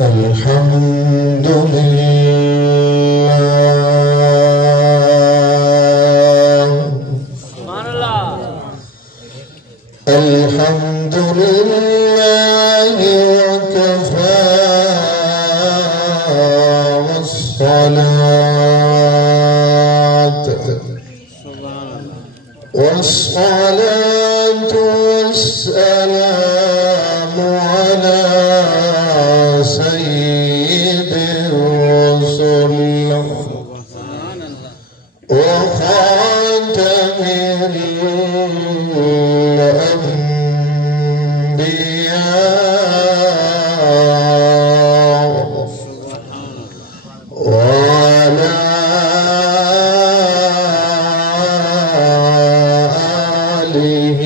الحمد لله سبحان اللہ الحمد لله وكفى والصلاة والسلام على سيد الرسل وخاتم الأنبياء وعلى آله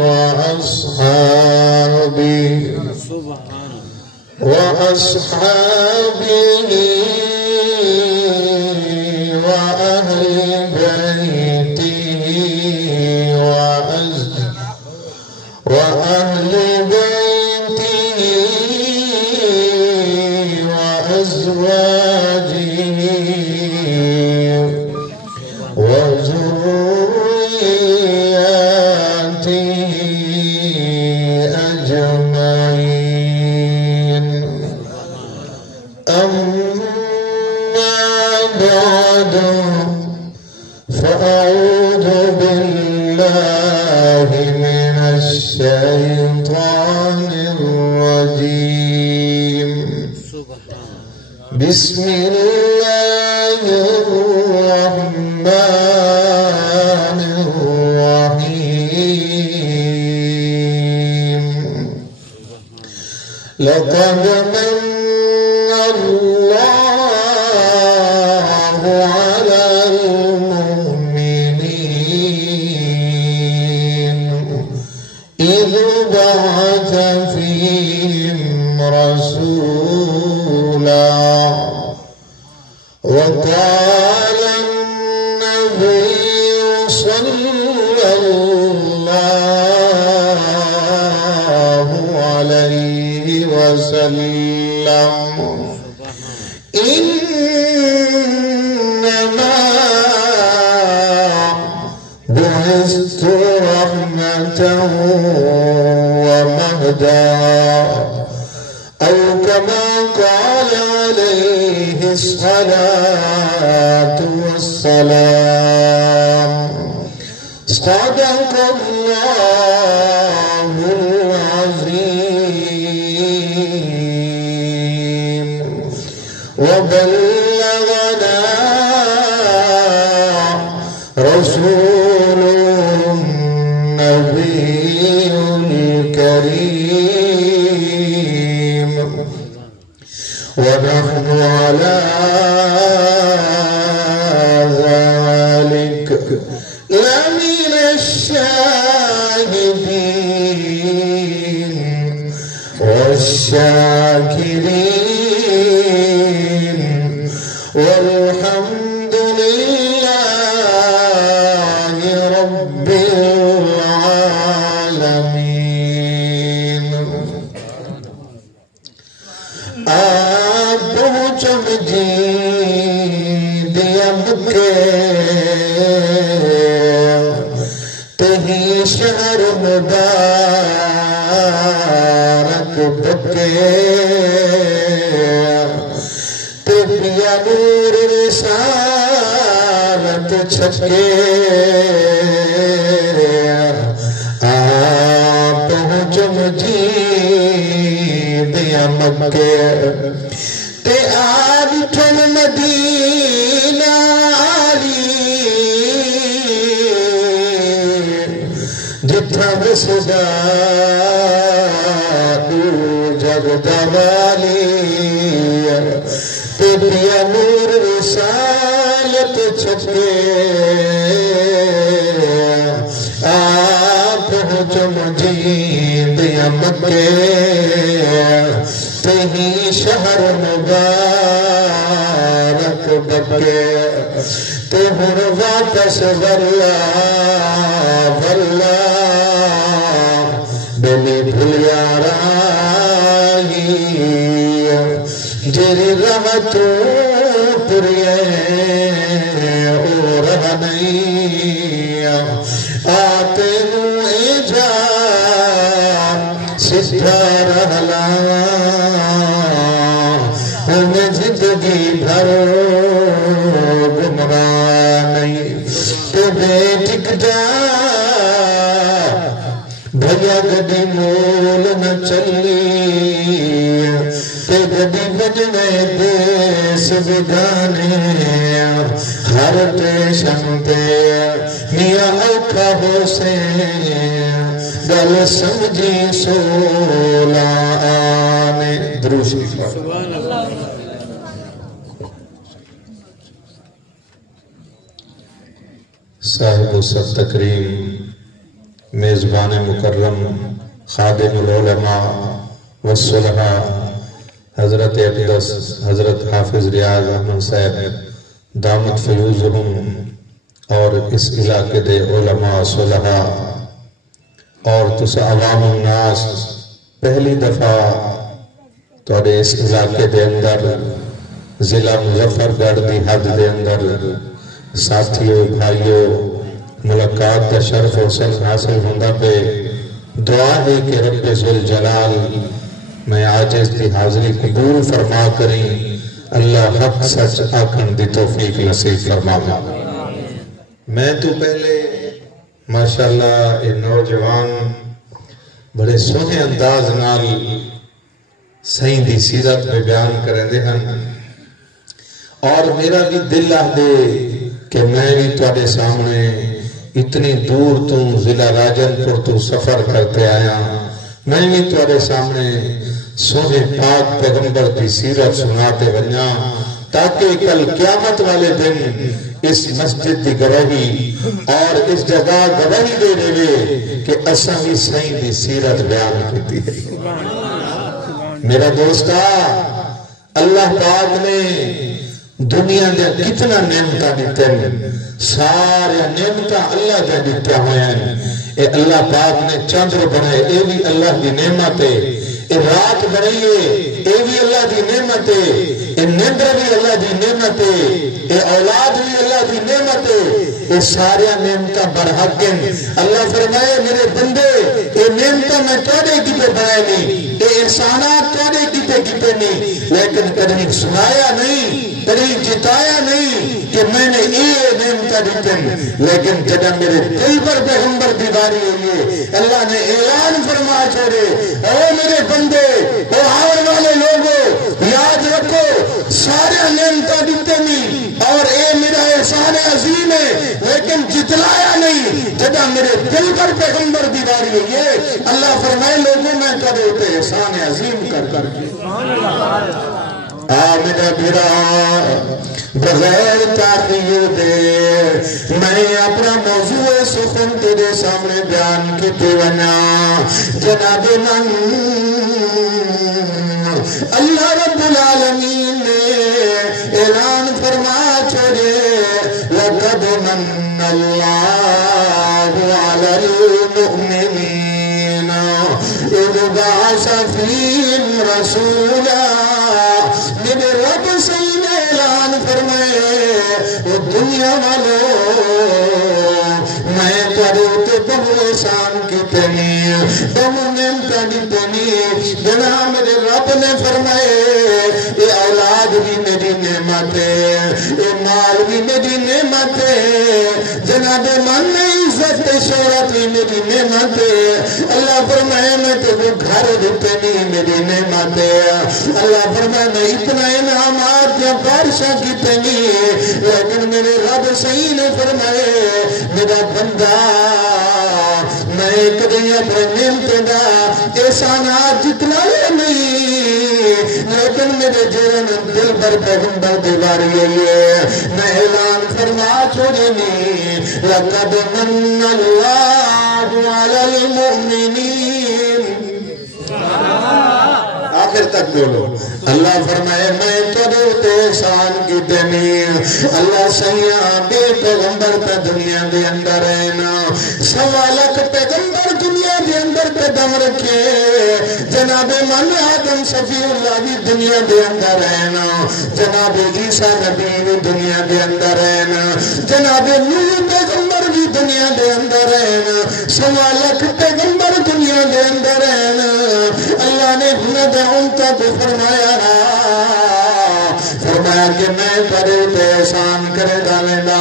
وأصحابه وأهل بيته وأزواجه وذرياته أجمعين أما بعد فأعوذ بالله من الشيطان الرجيم بسم الله الرحمن الرحيم لقد من الله على المؤمنين إذ بعث فيهم رسولا وقال النبي صلى الله عليه وسلم إنما بعثت رحمة ومهدا أو كما قال عليه الصلاة والسلام صدق الله العظيم وبلغنا رسوله النبي الكريم ونحن على ذلك لمن الشاهدين والشاكرين والحمد لله رب العالمين آپ چمجی دیا بکے تہی شہر مبارک بکے تہیا نور رسالت چھکے آپ چمجی دیا مکے تے آج ٹھن مدینہ آلی جتھا بسدا دو جگ دوالی تے پیا نور رسالت چھکے آپ چمجی دیا مکے تہی شہر مبارک بکے تے ہن واپس ورلا ورلا بلی بھلیارا جیری رحمتوں پریے او رہ نہیں آتے نوے جا سجھا رہلا ہمیں زندگی بھر گمراہ نہیں تو بے ٹک جا بھیا گڈی مول نہ چلی تے گڈی بجنے دیس بگانے ہر ٹیشن تے میاں اوکھا ہو سے گل سمجھی سولا آنے درود شریف سبحان اللہ صاحب و سب تکریم میزبان مکرم خادم العلماء والصلحاء حضرت اقدس حضرت حافظ ریاض احمد صاحب دامت فیوزہم اور اس علاقے دے علماء صلحاء اور تس عوام الناس پہلی دفعہ توڑے اس علاقے دے اندر ضلع مظفر گڑھ دی حد دے اندر ساتھیوں بھائیوں ملاقات کا شرف و سلف حاصل ہوندہ پہ دعا ہے کہ رب ذوالجلال میں عاجز دی حاضری قبول فرما کریں اللہ حق سچ آکھن دی توفیق نصیب فرما میں تو پہلے ماشاءاللہ یہ نوجوان بڑے سونے انداز نال سائیں دی سیرت میں بیان کریں دے ہن اور میرا بھی دل دے کہ میں بھی تواڈے سامنے اتنی دور تو ضلع راجن پور تو سفر کرتے آیا میں بھی تواڈے سامنے سونے پاک پیغمبر کی سیرت سناتے بنیا تاکہ کل قیامت والے دن اس مسجد دی گواہی اور اس جگہ گواہی دے دے کہ اساں بھی سائیں دی سیرت بیان کرتی ہے میرا دوستا اللہ پاک نے دنیا دے کتنا نعمتہ دیتے ہیں سارے نعمتہ اللہ دے دیتے ہوئے ہیں اے اللہ پاک نے چندر بنائے اے بھی اللہ دی نعمت ہے اے رات بنائیے اے بھی اللہ دی نعمت ہے اے نیندر بھی اللہ دی نعمت ہے اے اولاد بھی اللہ دی نعمت ہے اے سارے نعمتہ برحق ہیں اللہ فرمائے میرے بندے اے نعمتہ میں توڑے کی پہ بنائے نہیں اے انسانات توڑے کی پہ نہیں لیکن کدھیں سنایا نہیں کدھیں جتایا نہیں کہ میں نے یہ نعمتہ دیتے ہیں لیکن جب میرے دل پر پیغمبر دی باری ہوئی ہے اللہ نے اعلان فرما چھوڑے اے میرے بندے اے آور والے لوگوں یاد رکھو سارے نعمتہ دیتے نہیں اور اے میرا احسان عظیم ہے لیکن جتلایا نہیں جب میرے دل پر پیغمبر دی باری ہوئی ہے اللہ فرمائے لوگوں میں کر ہوتے احسان عظیم کر کے آمدہ بھرا بغیر تاخیر دے میں اپنا موضوع سخن تیرے سامنے بیان کی پیونا جناب من اللہ رب العالمین نے اعلان فرما چھوڑے لَقَدْ مَنَّ اللَّهُ عَلَى الْمُؤْمِنِينَ إِذْ بَعَثَ فِيهِمْ رَسُولًا میرے رب صحیح نے اعلان فرمائے وہ دنیا والوں میں تڑوتے بہو احسان کی تنی بہو نعمتہ کی تنی جناب میرے رب نے فرمائے یہ اولاد بھی میری نعمت ہے یہ مال بھی میری نعمت ہے جناب من عزت شہرت بھی میری نعمت ہے اللہ فرمائے میں تجھے گھر دیتے نہیں میری نعمت ہے اللہ فرمائے میں اتنا انعامات یا بارشاں کی تنی لیکن میرے رب صحیح نے فرمائے میرا بندہ میں ایک دنیا پر نعمتیں دا احسانات جتنا لے نہیں لیکن میرے جیون دل پر پیغمبر دیواری ہے میں اعلان فرما چھوڑے نہیں لَقَدْ مَنَّ اللَّهُ عَلَى الْمُؤْمِنِينَ آخر تک بولو. اللہ فرمائے میں تیرے احسان کی دینی. اللہ سیاں بے پیغمبر پہ دنیا دے اندر رہنا. 1.25 لاکھ پیغمبر دنیا دے اندر قدم رکھے. جناب من آدم صفی اللہ بھی دنیا دے اندر رہنا. جناب عیسیٰ نبی بھی دنیا دے اندر رہنا. جناب نوح پیغمبر بھی دنیا دے اندر رہنا. 1.25 لاکھ پیغمبر دنیا دے اندر رہنا. اللہ نے ان تک فرمایا کہ میں کرے تے احسان کرے ڈالنا.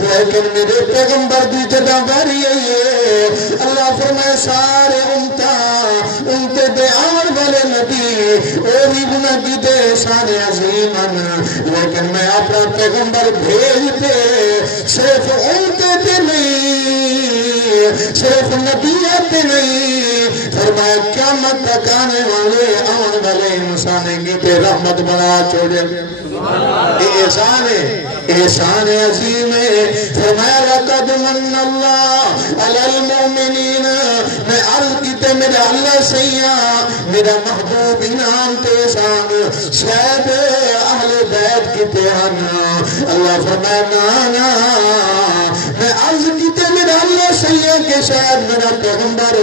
لیکن میرے پیغمبر دی جگہ باری ہے. اللہ فرمایا سارے امتے دے آن والے نبی اور بھی گناہ کی دے احسان عظیم. لیکن میں اپنا پیغمبر بھیجتے صرف امتے تے نہیں، صرف نبیت نہیں. فرمایا قیامت تک آنے والے انسان کی تے رحمت بنا چھوڑے. احسان ہے، احسان عظیم ہے. فرمایا لقد من اللہ علی المؤمنین. میں عرض کیتے میرا اللہ سیاں میرا محبوب انعام تے احسان شاید اہل بیت کیتے ہیں. اللہ فرمایا نا میں عرض کیتے میرا اللہ سیاں کہ شاید میرا پیغمبر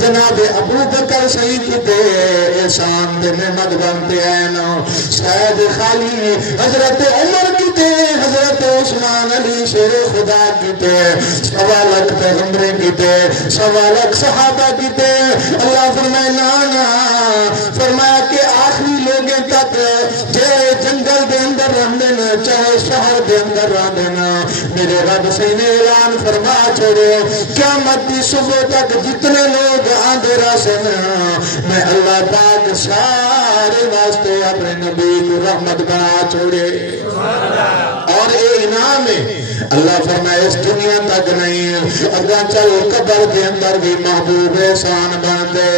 جناب ابو بکر صحیح کیتے احسان دے نعمت بنتے ہیں. شاید خالی حضرت عمر کیتے، حضرت عثمان علی شیر خدا کیتے، 1.25 لاکھ پیغمبریں کیتے، 1.25 لاکھ صحابہ کیتے. اللہ فرمائے نا فرمایا کہ آخری لوگیں تک چاہے جنگل دے اندر رہنے نا چاہے شہر دے اندر رہنے نا میرے رب سے نے اعلان فرما چھوڑے قیامت کی صبح تک جتنے لوگ آندے راسن میں اللہ پاک سارے واسطے اپنے نبی کو رحمت بنا چھوڑے. اور اے انعام ہے. اللہ فرمائے اس دنیا تک نہیں، اگا چل قبر کے اندر بھی محبوب احسان بن دے.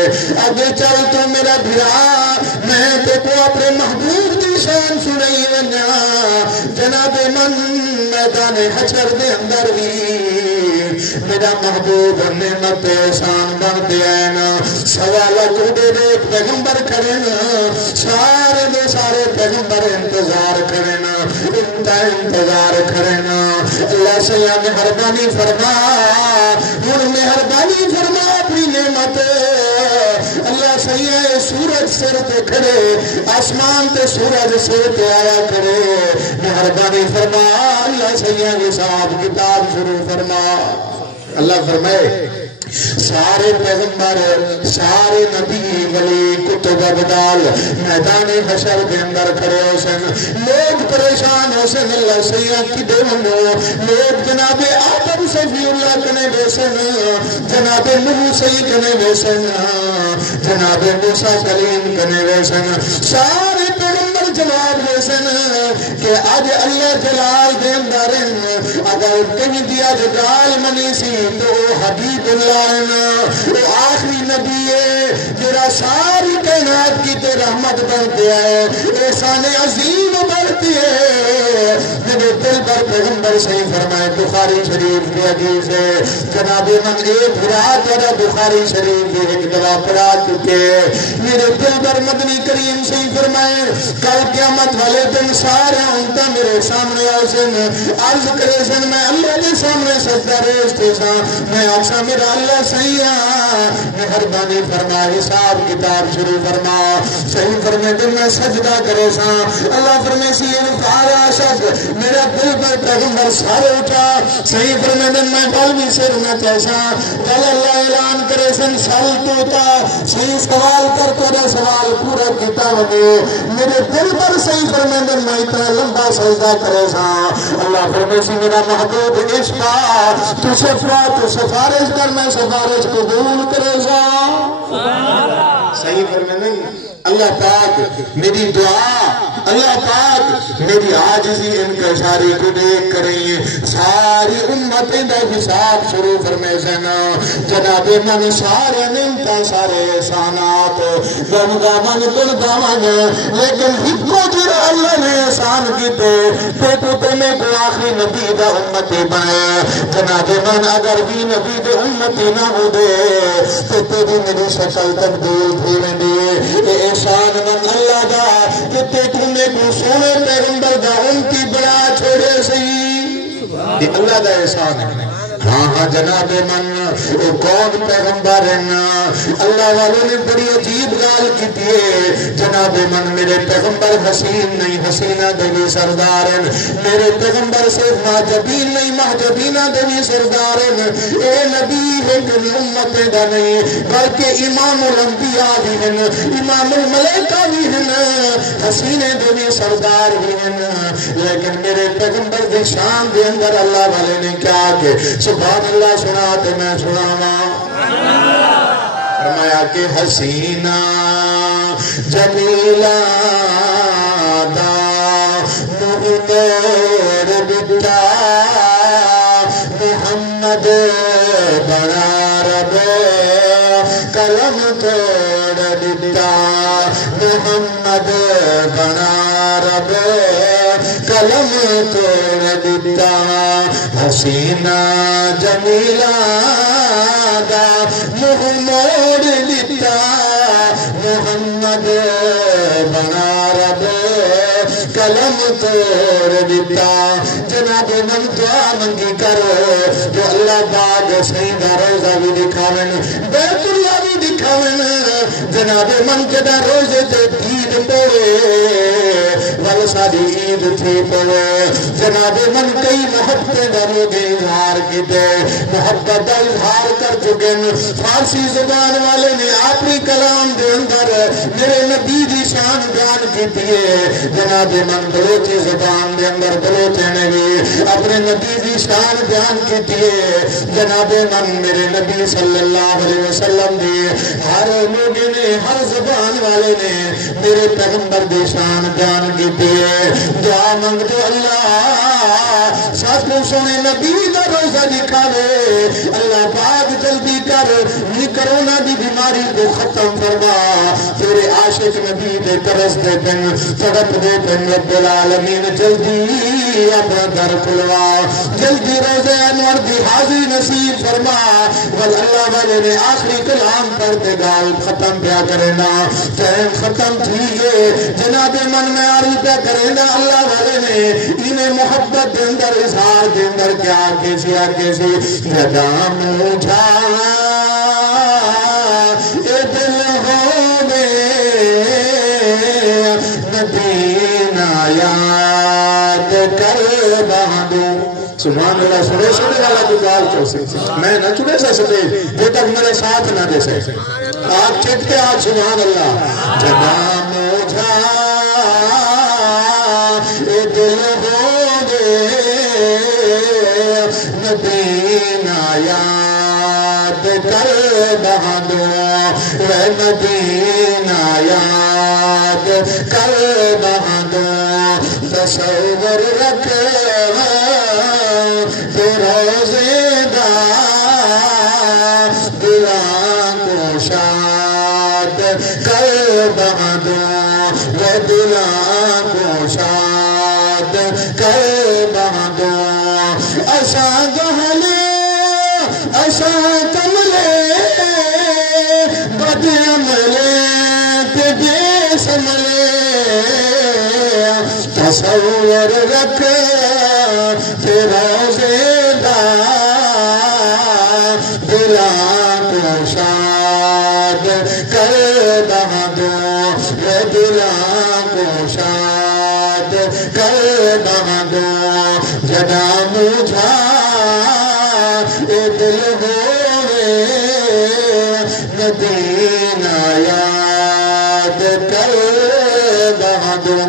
آگے چل تو میرا بھرا میں تے کو اپنے محبوب کی شان سنائی ونیا. جناب من میدان حشر دے اندر بھی میرا محبوب نعمت احسان بن دیا نا. 1.25 لاکھ دے پیغمبر کرے نا، سارے دے سارے پیغمبر انتظار کرے نا، انتظار کرے نا. اللہ سیاں مہربانی فرما، ہن مہربانی فرما اپنی نعمت. اللہ سیاں سورج سر تے کھڑے، آسمان تے سورج سر تے آیا کرے. مہربانی فرما اللہ سیاں حساب کتاب شروع فرما. اللہ فرمائے سارے پیغمبر سارے نبی ولی کتب ابدال میدان حشر کے اندر کھڑے ہو سن. لوگ پریشان ہو سن. اللہ سیاں کدے منو لوگ جناب آدم صفی اللہ کنے بیسن، جناب نوح صحیح کنے بیسن، جناب موسیٰ کلیم کنے بیسن. سارے پیغمبر جواب بیسن کہ آج اللہ جلال دے اندر اگر کہیں دیا جگال منی سی تو حبیب اللہ وہ آخری نبی ہے جرا ساری کائنات کی تے رحمت بنتے ہے، احسان عظیم بڑھتی ہے. میرے دل پر پیغمبر صحیح فرمائے بخاری شریف کے حدیث ہے. جناب من ایک رات اور بخاری شریف کی ایک دوا پڑھا چکے. میرے دل پر مدنی کریم صحیح فرمائے کل قیامت والے دن سارے انتا میرے سامنے آسن عرض کرے سن میں اللہ کے سامنے سجدہ ریستے سا. میں آسا میرا اللہ سیاں مہربانی فرما حساب کتاب شروع فرما. صحیح فرمے دن میں سجدہ کرے سا. اللہ فرمے سی فارا شک میرا دل پر پیغمبر سارے اٹھا. صحیح فرمے دن میں بل بھی سر نہ کیسا کل اللہ اعلان کرے سن سال توتا صحیح سوال کر تو سوال پورا کیتا ہو. میرے دل پر صحیح فرمے دن میں اتنا لمبا سجدہ کرے سا. اللہ فرمے سی میرا محبوب عشقا تو شفا تو سفارش کر میں سفارش قبول کرے سا. صحیح فرمے نہیں. اللہ پاک میری دعا، اللہ پاک میری عاجزی انکساری کو دیکھ کریں. ساری امتیں دا حساب شروع فرمے سنا. جناب من سارے نمتا سارے احسانات گنگا من گنگا من لیکن ہکو جرا اللہ نے احسان کیتے تو تمہیں کو آخری نبی دا امتی بنائے. جناب من اگر بھی نبی دا امتی نہ ہو دے تو تیری میری شکل تبدیل تھی میں دے. یہ اللہ دا احسان ہے۔ ہاں جناب من وہ کون پیغمبر ہیں؟ اللہ والوں نے بڑی عجیب گال کی دیئے، جناب من میرے پیغمبر حسین نہیں حسینہ دنی سردار ہیں، میرے پیغمبر صرف محجبین نہیں محجبینہ دنی سردار ہیں، اے نبی ہے کہ امت دا نہیں بلکہ امام الانبیاء بھی ہیں، امام الملائکہ بھی ہیں، حسین دنی سردار بھی ہیں، لیکن میرے پیغمبر کی شان دے اندر اللہ والے نے کیا کہ سبحان اللہ سناتے میں سناوا فرمایا کہ حسینہ جمیلہ دا مہتر بتا محمد بنا رب قلم توڑ دیتا محمد بنا رب قلم توڑ دیتا حسینہ جمیلہ دا منہ موڑ دیتا محمد بنا رب قلم توڑ دیتا جناب من دعا منگی کرو جو اللہ باغ سیدہ روزہ بھی دکھاویں بیت اللہ بھی دکھاویں جناب من جدا روزے تے عید پڑے ول ساری عید تھی پڑے جناب من کئی محبتیں درو گے اظہار کیتے محبت دا اظہار کر چکے فارسی زبان والے نے اپنی کلام دے اندر میرے نبی دی شان بیان کیتی ہے جناب من بلوچی زبان دے اندر بلوچے نے بھی اپنے نبی دی شان بیان کیتی ہے جناب من میرے نبی صلی اللہ علیہ وسلم دی ہر لوگ نے ہر زبان والے نے میرے پیغمبر دی شان بیان کیتی ہے دعا منگ تو اللہ ساتھ کو سونے نبی دا روزہ دکھاوے اللہ پاک جلدی کر کرونا دی بیماری کو ختم فرما تیرے عاشق نبی دے ترس دے دن تڑپ دے دن رب العالمین جلدی اپنا در کھلوا جلدی روزہ انور دی حاضری نصیب فرما ول اللہ والے نے آخری کلام پر دے گال ختم پیا کرنا ٹائم ختم تھیئے جناب من میں عرض پیا کرنا اللہ والے نے انہیں محبت دے اندر اظہار دے اندر کیا کیسی جدا مجھا اے دل ہونے مدینہ یاد کر باندھوں سبحان اللہ سنے سنے والا جو گال کو سے میں نہ چڑے سے سنے جو تک میرے ساتھ نہ دے سے آپ چھٹکے آج سبحان اللہ جدا مجھا اے دل ہونے مدینہ یاد کر بہادو اے مدینہ یاد کر بہادو تصور رکھ تو روزے دا دلان کو شاد کر بہادو اے دلان کو شاد کر بہادو ایسا گہلے ایسا کملے بد عملے تجھے سملے تصور رکھ روزے دا دلان کو شاد کر بہادو دلان کو شاد کر بہادو جدا مجھا اے دل ہوئے مدینہ یاد کر بہادو